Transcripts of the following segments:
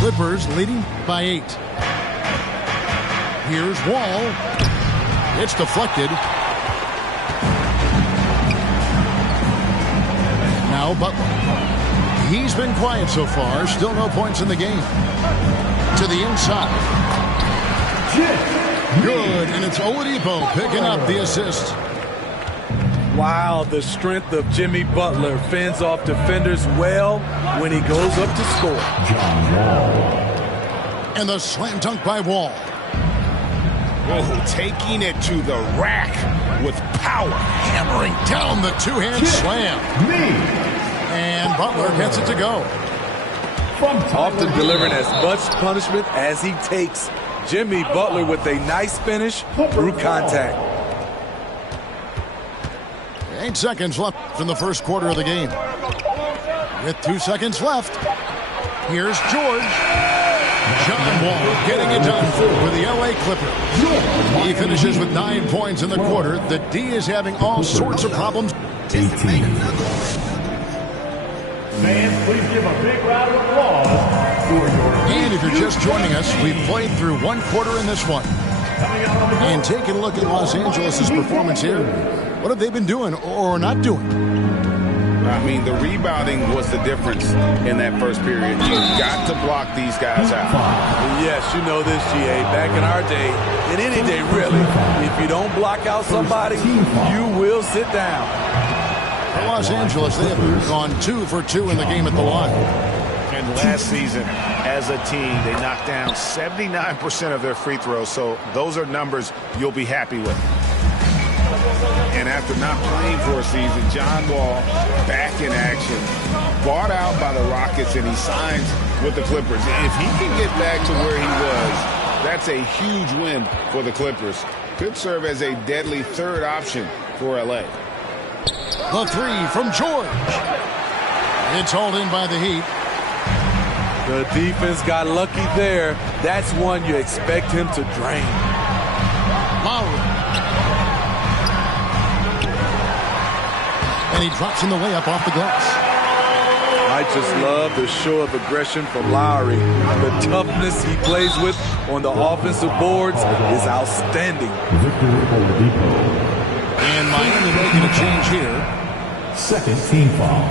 Clippers leading by 8. Here's Wall. It's deflected. Now Butler. He's been quiet so far. Still no points in the game. To the inside. Good, and it's Oladipo picking up the assist. Wow, the strength of Jimmy Butler fends off defenders well when he goes up to score. John Wall. And the slam dunk by Wall. Oh, taking it to the rack with power. Hammering down the two-hand slam. And Butler gets it to go. Often delivering as much punishment as he takes. Jimmy Butler with a nice finish through contact. 8 seconds left in the first quarter of the game. With 2 seconds left, here's George. John Wall getting it done for the LA Clippers. He finishes with 9 points in the quarter. The D is having all sorts of problems. 18. Fans, please give a big round of applause for your... And if you're just joining us, we've played through 1 quarter in this one. And taking a look at Los Angeles' performance here, what have they been doing or not doing? I mean, the rebounding was the difference in that first period. You've got to block these guys out. Yes, you know this, GA. Back in our day, in any day really, if you don't block out somebody, you will sit down. For Los Angeles, they have gone 2 for 2 in the game at the line. And last season, as a team, they knocked down 79% of their free throws, so those are numbers you'll be happy with. And after not playing for a season, John Wall back in action, bought out by the Rockets, and he signs with the Clippers. If he can get back to where he was, that's a huge win for the Clippers. Could serve as a deadly third option for LA. The 3 from George. It's hauled in by the Heat. The defense got lucky there. That's one you expect him to drain. Lowry. And he drops in the layup off the glass. I just love the show of aggression from Lowry. The toughness he plays with on the offensive boards is outstanding. And Miami making a change here. Second team foul.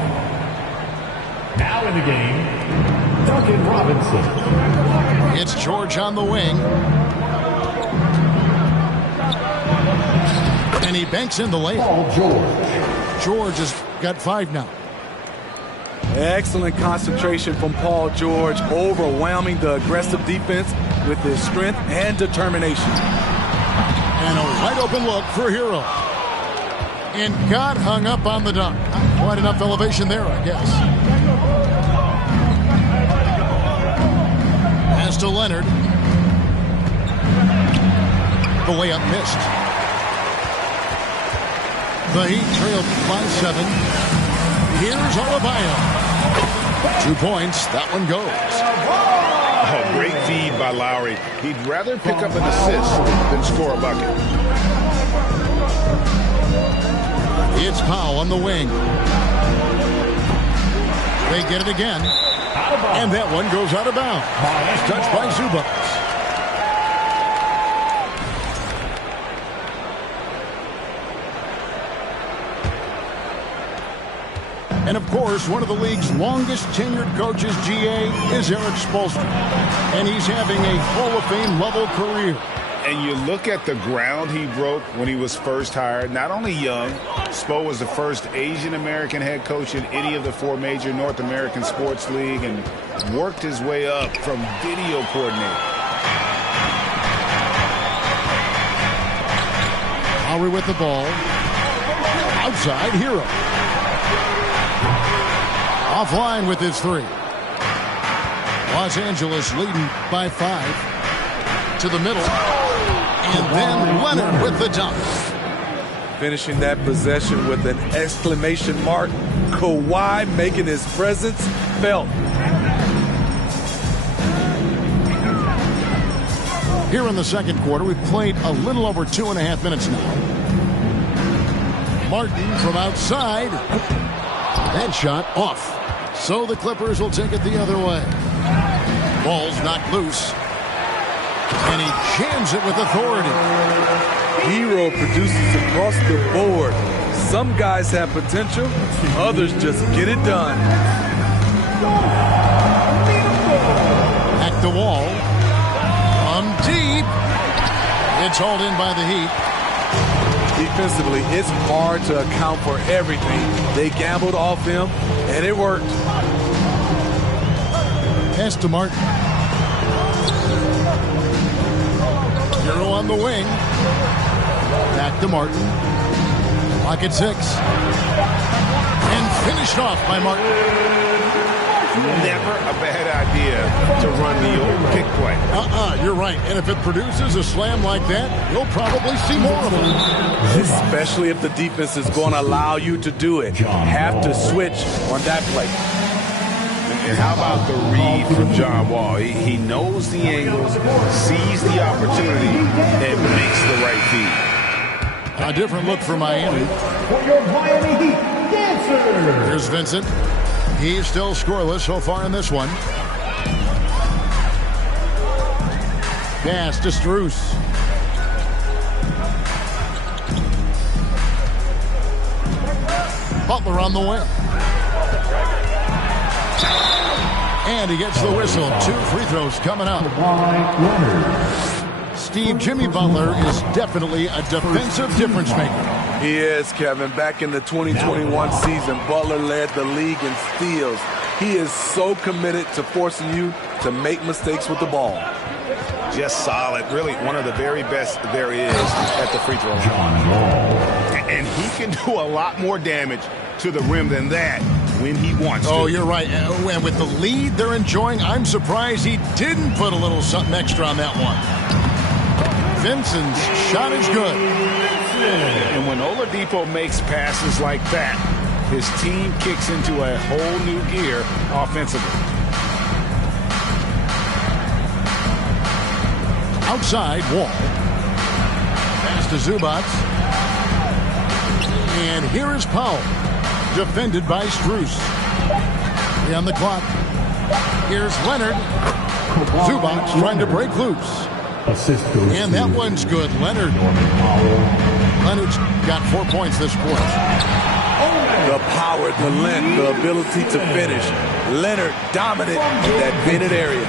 Now in the game, Duncan Robinson. It's George on the wing. And he banks in the layup. Paul George. George has got 5 now. Excellent concentration from Paul George, overwhelming the aggressive defense with his strength and determination. And a wide open look for Hero. And got hung up on the dunk. Quite enough elevation there, I guess. Pass to Leonard. The layup missed. The Heat trailed by 7. Here's Adebayo. 2 points. That one goes. Oh, great feed by Lowry. He'd rather pick up an assist than score a bucket. It's Powell on the wing. They get it again. And that one goes out of bounds. Touched by Zubac. And, of course, one of the league's longest tenured coaches, GA, is Eric Spoelstra. And he's having a Hall of Fame level career. And you look at the ground he broke when he was first hired. Not only young, Spo was the first Asian-American head coach in any of the 4 major North American sports league and worked his way up from video coordinator. Lowry with the ball. Outside, Hero. Offline with his 3. Los Angeles leading by 5. To the middle. And then Leonard with the dunk. Finishing that possession with an exclamation mark. Kawhi making his presence felt. Here in the second quarter, we've played a little over 2.5 minutes now. Martin from outside. That shot off. So the Clippers will take it the other way. Ball's knocked loose. And he jams it with authority. Hero produces across the board. Some guys have potential, others just get it done. At the wall. From deep. It's hauled in by the Heat. Defensively, it's hard to account for everything. They gambled off him, and it worked. Pass to Martin. Hero on the wing. Back to Martin. Clock at 6. And finished off by Martin. Never a bad idea to run the old pick play. You're right. And if it produces a slam like that, you'll probably see more of them. Especially if the defense is going to allow you to do it. Have to switch on that play. And how about the read from John Wall? He knows the angles, sees the opportunity, and makes the right feed. A different look for Miami. For your Miami Heat, Dancer. Here's Vincent. He's still scoreless so far in this one. Pass to Strus. Butler on the wing. And he gets the whistle. 2 free throws coming up. Steve, Jimmy Butler is definitely a defensive difference maker. He is, Kevin. Back in the 2021 season, Butler led the league in steals. He is so committed to forcing you to make mistakes with the ball. Just solid. Really one of the very best there is at the free throw line. And he can do a lot more damage to the rim than that when he wants to. Oh, you're right. And with the lead they're enjoying, I'm surprised he didn't put a little something extra on that one. Vincent's shot is good. And when Oladipo makes passes like that, his team kicks into a whole new gear offensively. Outside, Wall. Pass to Zubac. And here is Powell. Defended by Strus. On the clock. Here's Leonard. Zubac trying to break loose. And that one's good. Leonard's got 4 points this quarter. The power, the length, the ability to finish. Leonard dominant in that painted area.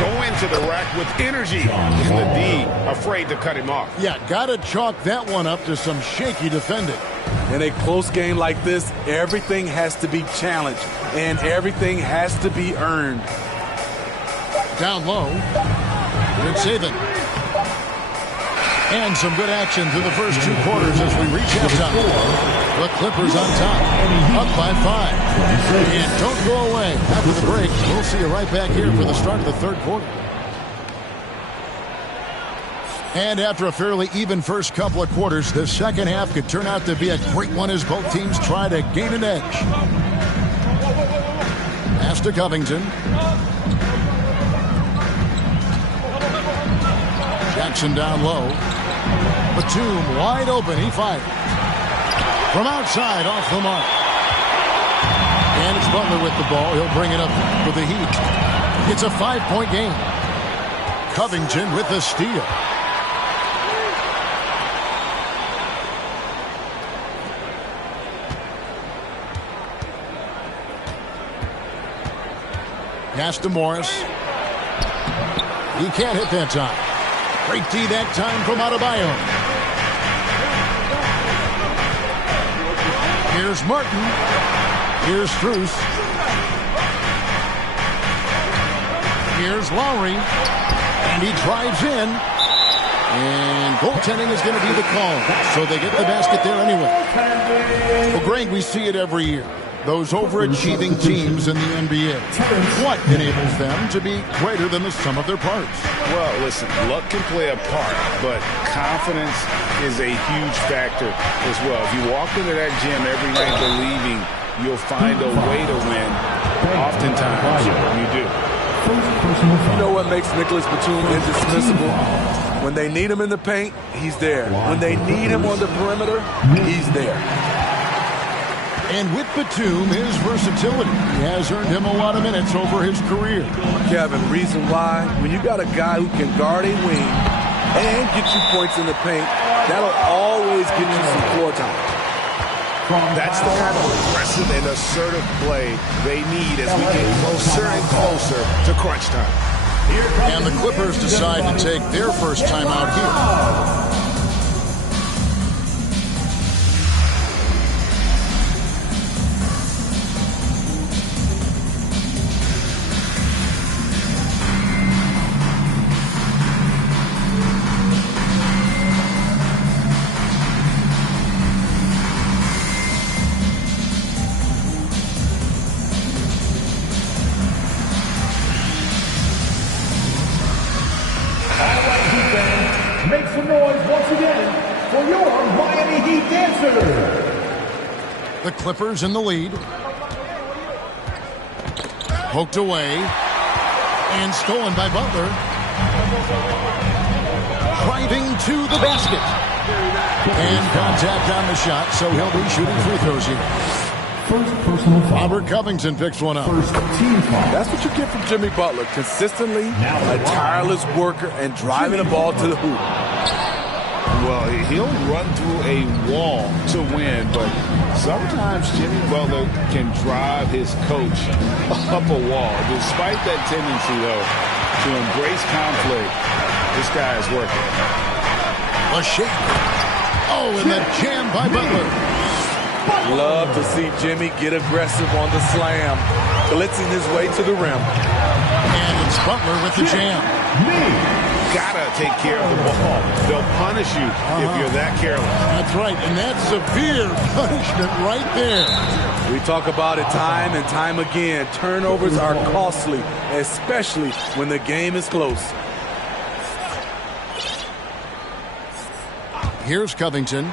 Go into the rack with energy. And the D afraid to cut him off. Yeah, got to chalk that one up to some shaky defending. In a close game like this, everything has to be challenged and everything has to be earned. Down low. Good saving. And some good action through the first 2 quarters as we reach halftime. The Clippers on top, up by 5. And don't go away. After the break, we'll see you right back here for the start of the third quarter. And after a fairly even first couple of quarters, the second half could turn out to be a great one as both teams try to gain an edge. Pass to Covington. Jackson down low. Batum wide open. He fires. From outside, off the mark. And it's Butler with the ball. He'll bring it up for the Heat. It's a 5-point game. Covington with the steal. Pass to Morris. He can't hit that time. Great D that time from Adebayo. Here's Martin. Here's Strus. Here's Lowry. And he drives in. And goaltending is going to be the call. So they get the basket there anyway. Well, Greg, we see it every year. Those overachieving teams in the NBA. What enables them to be greater than the sum of their parts? Well, listen, luck can play a part, but confidence is a huge factor as well. If you walk into that gym every night believing you'll find a way to win, oftentimes you do. You know what makes Nicholas Batum indispensable? When they need him in the paint, he's there. When they need him on the perimeter, he's there. And with Batum, his versatility has earned him a lot of minutes over his career. Kevin, reason why, when you got a guy who can guard a wing and get you points in the paint, that'll always get you some floor time. That's the kind of aggressive and assertive play they need as we get closer and closer to crunch time. And the Clippers decide to take their first time out here. Make some noise once again for your Miami Heat dancers. The Clippers in the lead. Poked away. And stolen by Butler. Driving to the basket. And contact on the shot, so he'll be shooting free throws here. First personal foul. Robert Covington picks one up. First team foul. That's what you get from Jimmy Butler. Consistently a tireless worker and driving the ball to the hoop. Well, he'll run through a wall to win, but sometimes Jimmy Butler can drive his coach up a wall. Despite that tendency, though, to embrace conflict, this guy is working. A shake. Oh, and the jam by Butler. Love to see Jimmy get aggressive on the slam, blitzing his way to the rim. And it's Butler with the jam. Gotta take care of the ball. They'll punish you if you're that careless. That's right, and that's severe punishment right there. We talk about it time and time again. Turnovers are costly, especially when the game is close. Here's Covington.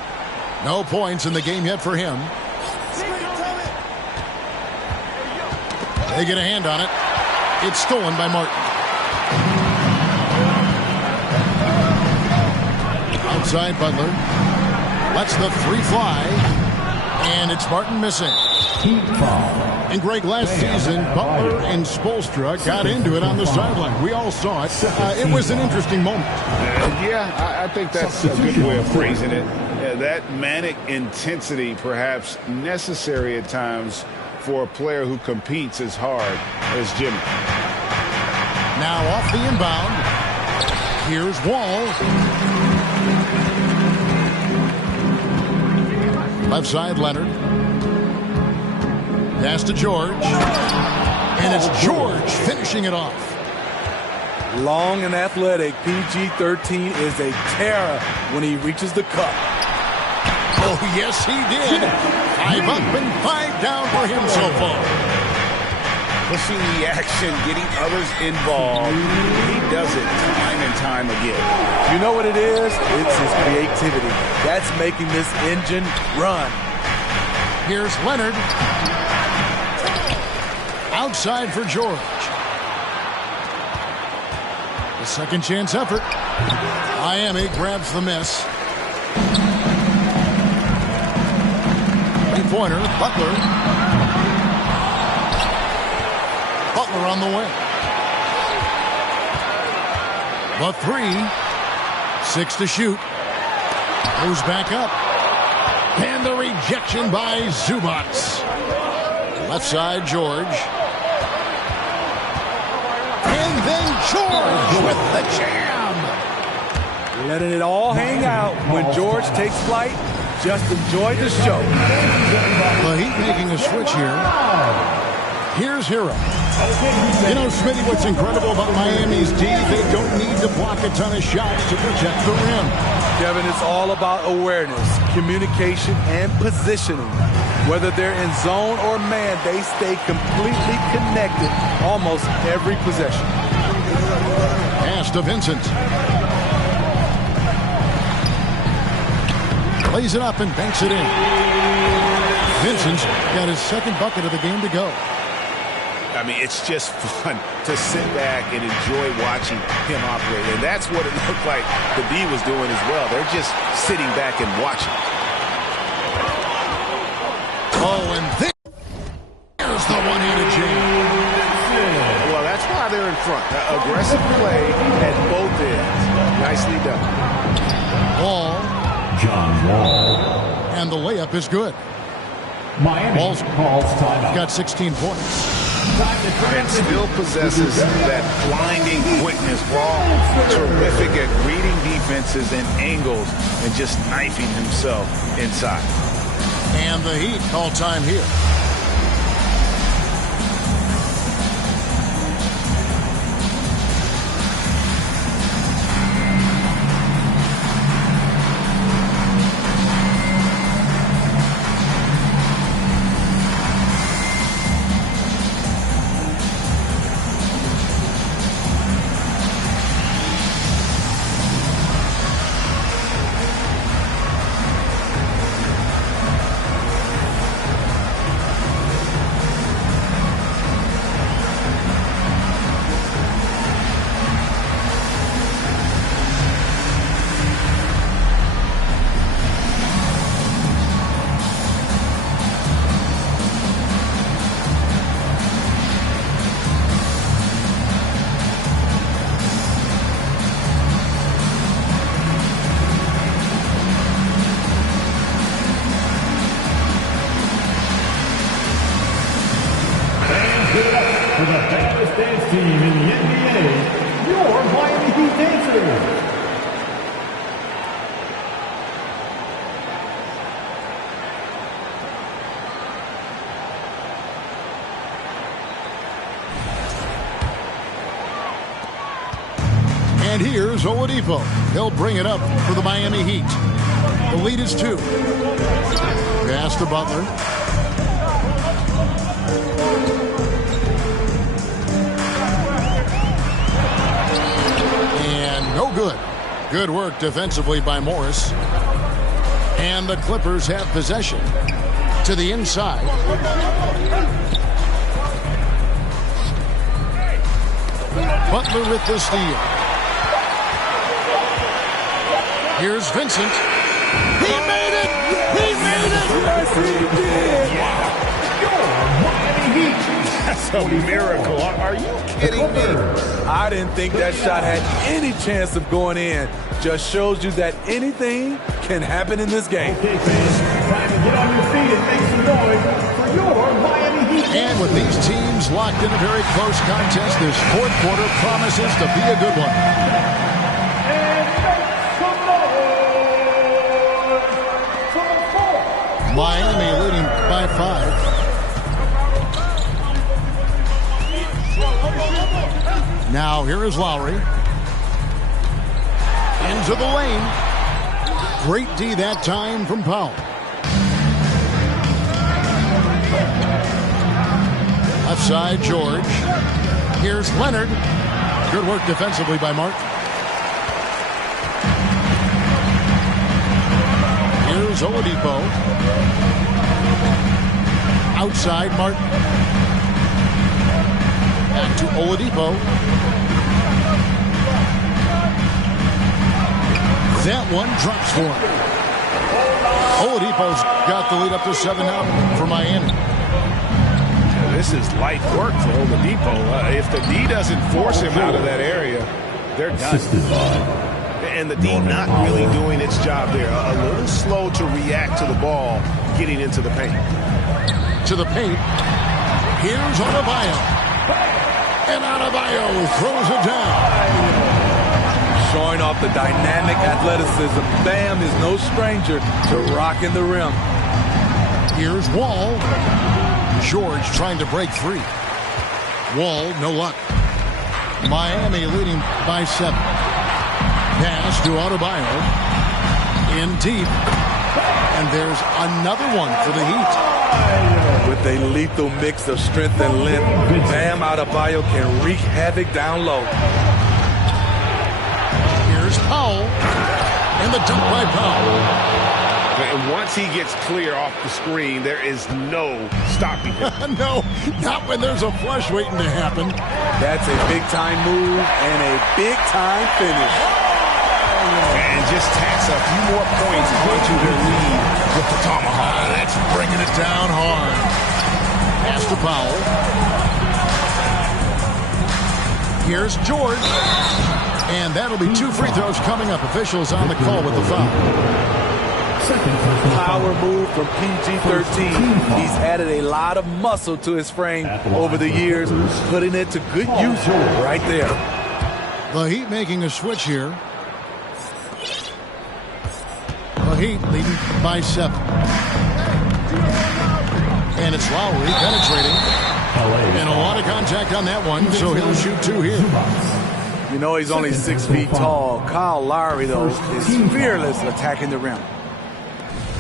No points in the game yet for him. They get a hand on it. It's stolen by Martin. Outside Butler. Lets the three fly. And it's Martin missing. And Greg, last season, Butler and Spoelstra got into it on the sideline. We all saw it. It was an interesting moment. Yeah, I think that's a good way of phrasing it. That manic intensity perhaps necessary at times for a player who competes as hard as Jimmy. Now off the inbound. Here's Wall. Left side, Leonard. Pass to George. And it's George finishing it off. Long and athletic, PG-13 is a terror when he reaches the cup. Oh, yes, he did. 5 up and 5 down for him so far. Pushing the action, getting others involved. He does it time and time again. You know what it is? It's his creativity. That's making this engine run. Here's Leonard. Outside for George. The second chance effort. Miami grabs the miss. Pointer, Butler. Butler on the way. The three. 6 to shoot. Goes back up. And the rejection by Zubac. Left side, George. And then George with the jam. Letting it all hang out. When George takes flight, just enjoy the show. The Heat making a switch here. Here's Hero. You know, Smitty, what's incredible about Miami's D, they don't need to block a ton of shots to protect the rim. Kevin, it's all about awareness, communication, and positioning. Whether they're in zone or man, they stay completely connected almost every possession. Pass to Vincent. Lays it up and banks it in. Vincent's got his second bucket of the game to go. I mean, it's just fun to sit back and enjoy watching him operate. And that's what it looked like the D was doing as well. They're just sitting back and watching. Oh, and there's the one-handed jam. Well, that's why they're in front. Aggressive play at both ends. Nicely done. Wall. John Wall. And the layup is good. Miami Wall's calls timeout. got 16 points. And still possesses that blinding quickness. Ball terrific at reading defenses and angles and just knifing himself inside. And the Heat call time here. For the best dance team in the NBA, your Miami Heat Dancers. And here's Oladipo. He'll bring it up for the Miami Heat. The lead is 2. Pass to Butler. And no good. Good work defensively by Morris. And the Clippers have possession. To the inside. Butler with the steal. Here's Vincent. He made it! He made it! Yes, he did! Miami Heat. That's a miracle. Are you kidding me? I didn't think that shot had any chance of going in. Just shows you that anything can happen in this game. Okay, fans, time to get on your feet and make some noise for your Miami Heat. And with these teams locked in a very close contest, this fourth quarter promises to be a good one. And make some noise for the fourth. Miami leading by 5. Now here is Lowry. Into the lane. Great D that time from Powell. Left side, George. Here's Leonard. Good work defensively by Martin. Here's Oladipo. Outside, Martin. Back to Oladipo. That one drops for him. Oladipo's got the lead up to 7 now for Miami. This is light work for Oladipo. If the D doesn't force him out of that area, they're done. And the D not really doing its job there. A little slow to react to the ball getting into the paint. To the paint. Here's Adebayo. And Adebayo throws it down. Showing off the dynamic athleticism. Bam is no stranger to rocking the rim. Here's Wall. George trying to break free. Wall, no luck. Miami leading by 7. Pass to Adebayo. In deep. And there's another one for the Heat. With a lethal mix of strength and length, Bam Adebayo can wreak havoc down low. Here's Powell. And the dunk by Powell. And once he gets clear off the screen, there is no stopping him. No, not when there's a flush waiting to happen. That's a big-time move and a big-time finish. And just tacks a few more points onto their lead with the tomahawk. That's bringing it down hard. Pass to Powell. Here's George. And that'll be 2 free throws coming up. Officials on the call with the foul. Power move from PG-13. He's added a lot of muscle to his frame over the years, putting it to good use right there. The Heat making a switch here. The Heat leading by 7. And it's Lowry penetrating. And a lot of contact on that one, so he'll shoot 2 here. You know he's only 6 feet tall. Kyle Lowry, though, is fearless attacking the rim.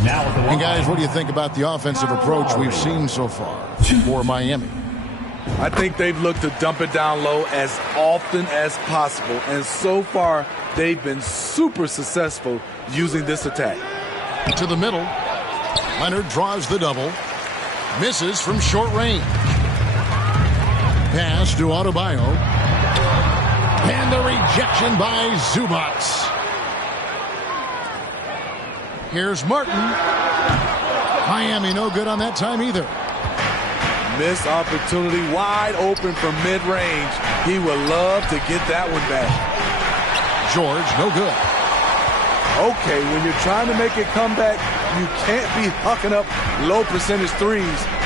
And guys, what do you think about the offensive approach we've seen so far for Miami? I think they've looked to dump it down low as often as possible. And so far, they've been super successful using this attack. To the middle. Leonard draws the double. Misses from short range. Pass to Adebayo. And the rejection by Zubats. Here's Martin. Miami no good on that time either. Missed opportunity, wide open from mid-range. He would love to get that one back. George, no good. Okay, when you're trying to make it come back, you can't be hucking up low percentage threes.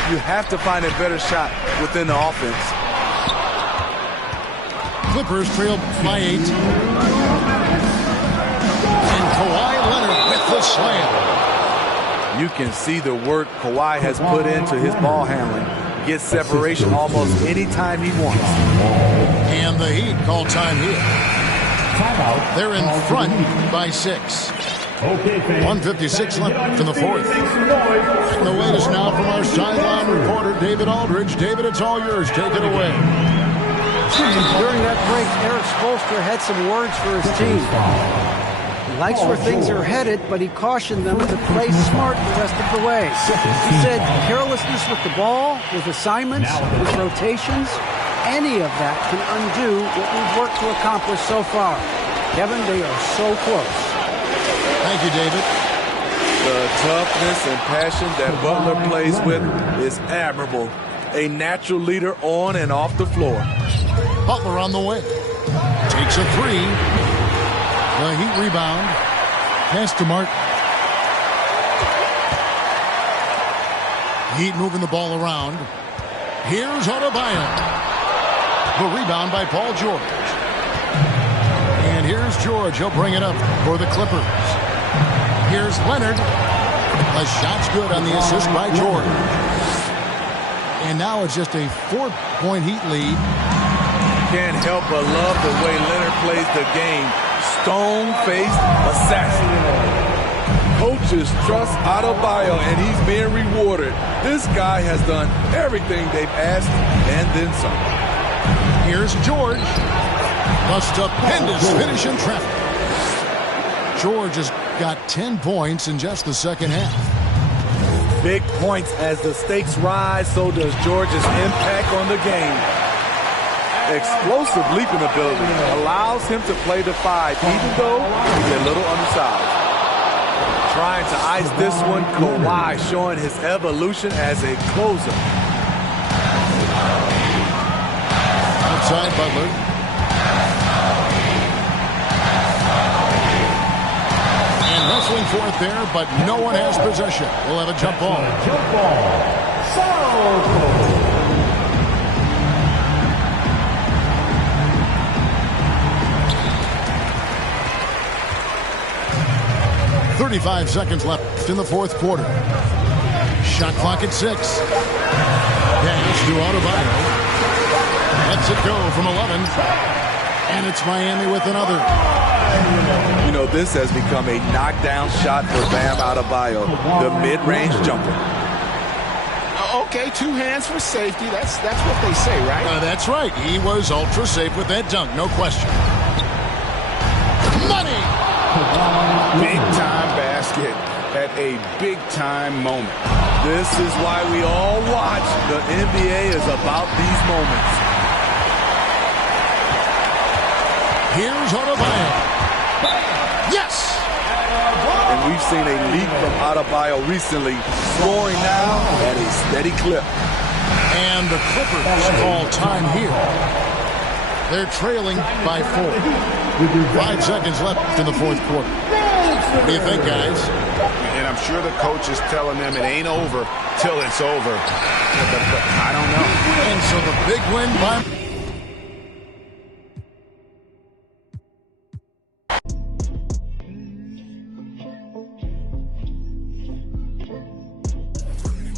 You have to find a better shot within the offense. Clippers trail by 8. And Kawhi Leonard with the slam. You can see the work Kawhi has put into his ball handling. Gets separation almost any time he wants. And the Heat call time here. They're in front by 6. 1:56 left in the fourth. And the latest now from our sideline reporter, David Aldridge. David, it's all yours. Take it away. During that break, Eric Spoelstra had some words for his team. He likes where things are headed, but he cautioned them to play smart the rest of the way. He said carelessness with the ball, with assignments, with rotations, any of that can undo what we've worked to accomplish so far. Kevin, they are so close. Thank you, David. The toughness and passion that Butler plays with is admirable. A natural leader on and off the floor. Butler on the way. Takes a 3. The Heat rebound. Pass to Martin. Heat moving the ball around. Here's Adebayo. The rebound by Paul George. And here's George. He'll bring it up for the Clippers. Here's Leonard. The shot's good on the assist by George. And now it's just a 4-point Heat lead. Can't help but love the way Leonard plays the game. Stone-faced assassin. Coaches trust Adebayo, and he's being rewarded. This guy has done everything they've asked and then some. Here's George. A stupendous finish in traffic. George has got 10 points in just the second half. Big points as the stakes rise, so does George's impact on the game. Explosive leaping ability allows him to play the 5, even though he's a little undersized. Trying to ice this one, Kawhi showing his evolution as a closer. Outside Butler. And wrestling for it there, but no one has possession. We'll have a jump ball. Jump ball. Foul. 35 seconds left in the fourth quarter. Shot clock at 6. Pass to Adebayo. Lets it go from 11. And it's Miami with another. You know, this has become a knockdown shot for Bam Adebayo, the mid-range jumper. Okay, 2 hands for safety. That's what they say, right? That's right. He was ultra safe with that dunk, no question. Money! Big-time basket at a big-time moment. This is why we all watch. The NBA is about these moments. Here's Adebayo. Yes! and we've seen a leap from Adebayo recently, scoring now at a steady clip. And the Clippers call time here. They're trailing by 4. 5 seconds left in the fourth quarter. What do you think, guys? And I'm sure the coach is telling them it ain't over till it's over. But I don't know. And so the big win by...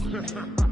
Ha ha ha!